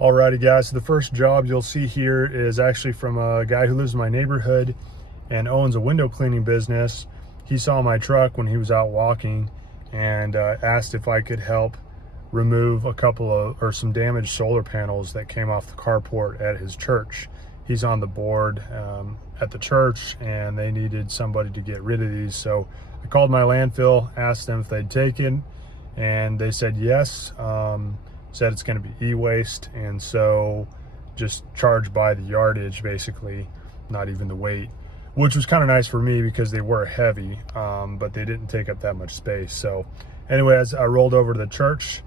Alrighty guys, so the first job you'll see here is actually from a guy who lives in my neighborhood and owns a window cleaning business. He saw my truck when he was out walking and asked if I could help remove some damaged solar panels that came off the carport at his church. He's on the board at the church and they needed somebody to get rid of these. So I called my landfill, asked them if they'd take it, and they said yes. Said it's going to be e-waste, and so just charged by the yardage basically, not even the weight, which was kind of nice for me because they were heavy, but they didn't take up that much space. So anyways, I rolled over to the church,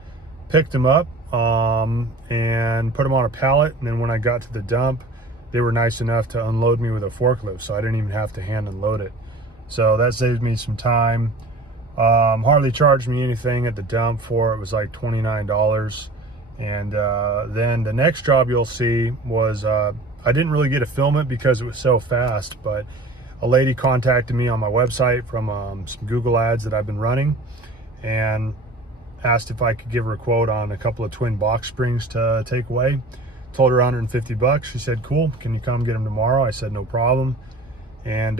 picked them up and put them on a pallet, and then when I got to the dump, they were nice enough to unload me with a forklift, so I didn't even have to hand unload it. So that saved me some time. Hardly charged me anything at the dump for it. It was like $29. And then the next job you'll see was I didn't really get to film it because it was so fast, but a lady contacted me on my website from some Google ads that I've been running and asked if I could give her a quote on a couple of twin box springs to take away. Told her 150 bucks. She said, cool, can you come get them tomorrow? I said, no problem. And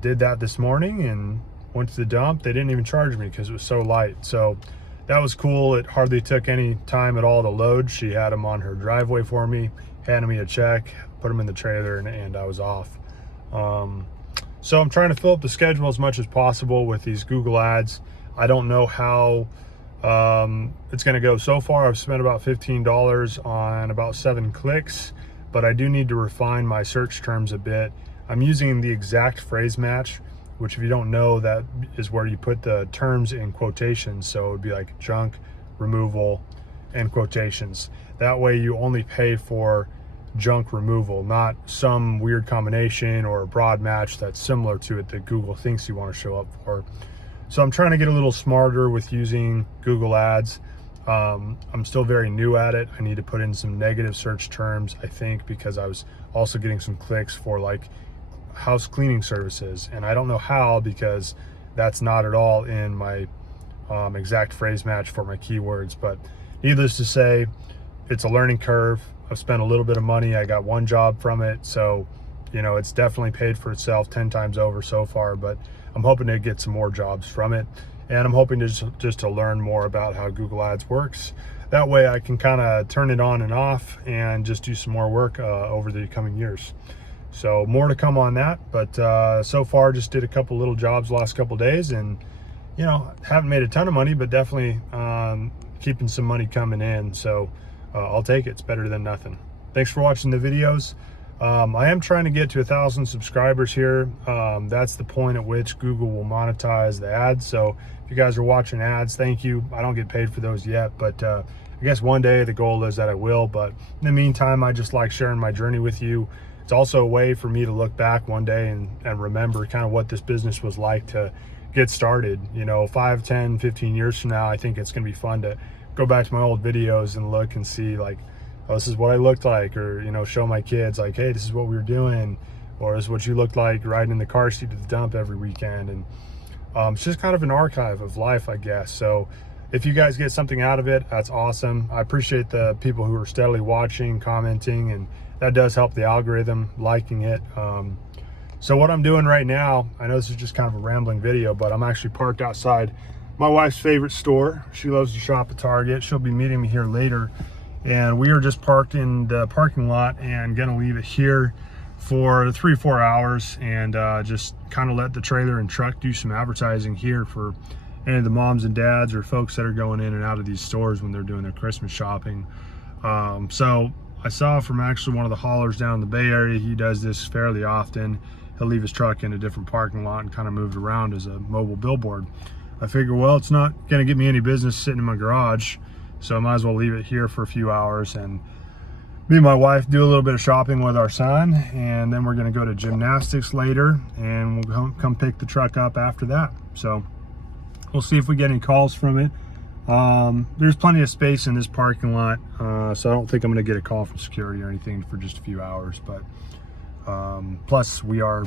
did that this morning and went to the dump. They didn't even charge me because it was so light. So that was cool. It hardly took any time at all to load. She had them on her driveway for me, handed me a check, put them in the trailer, and I was off. So I'm trying to fill up the schedule as much as possible with these Google ads. I don't know how it's going to go. So far I've spent about $15 on about 7 clicks, but I do need to refine my search terms a bit. I'm using the exact phrase match, which if you don't know, that is where you put the terms in quotations. So it would be like junk, removal, and quotations. That way you only pay for junk removal, not some weird combination or a broad match that's similar to it that Google thinks you want to show up for. So I'm trying to get a little smarter with using Google ads. I'm still very new at it. I need to put in some negative search terms, I think, because I was also getting some clicks for like house cleaning services, and I don't know how because that's not at all in my exact phrase match for my keywords. But needless to say, it's a learning curve. I've spent a little bit of money. I got one job from it, so you know it's definitely paid for itself 10 times over so far, but I'm hoping to get some more jobs from it, and I'm hoping to just to learn more about how Google Ads works. That way I can kind of turn it on and off and just do some more work over the coming years. So more to come on that, but so far just did a couple little jobs last couple days, and you know, haven't made a ton of money, but definitely keeping some money coming in. So I'll take it. It's better than nothing. Thanks for watching the videos. I am trying to get to 1,000 subscribers here. That's the point at which Google will monetize the ads. So if you guys are watching ads, thank you. I don't get paid for those yet, but I guess one day the goal is that I will. But in the meantime, I just like sharing my journey with you. It's also a way for me to look back one day and remember kind of what this business was like to get started. You know, 5, 10, 15 years from now, I think it's going to be fun to go back to my old videos and look and see like, oh, this is what I looked like, or, you know, show my kids like, hey, this is what we were doing, or this is what you looked like riding in the car seat to the dump every weekend. And it's just kind of an archive of life, I guess. So if you guys get something out of it, that's awesome. I appreciate the people who are steadily watching, commenting, and that does help the algorithm, liking it. So what I'm doing right now, I know this is just kind of a rambling video, but I'm actually parked outside my wife's favorite store. She loves to shop at Target. She'll be meeting me here later. And we are just parked in the parking lot and gonna leave it here for 3-4 hours and just kind of let the trailer and truck do some advertising here for any of the moms and dads or folks that are going in and out of these stores when they're doing their Christmas shopping. So I saw from actually one of the haulers down in the Bay Area, he does this fairly often. He'll leave his truck in a different parking lot and kind of move it around as a mobile billboard. I figure, well, it's not gonna get me any business sitting in my garage, so I might as well leave it here for a few hours and me and my wife do a little bit of shopping with our son, and then we're gonna go to gymnastics later, and we'll come pick the truck up after that. So we'll see if we get any calls from it. There's plenty of space in this parking lot, so I don't think I'm gonna get a call from security or anything for just a few hours. But plus we are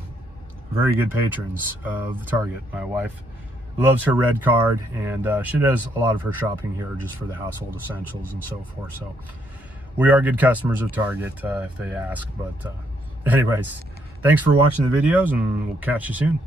very good patrons of Target. My wife loves her red card, and she does a lot of her shopping here just for the household essentials and so forth. So we are good customers of Target if they ask. But anyways, thanks for watching the videos, and we'll catch you soon.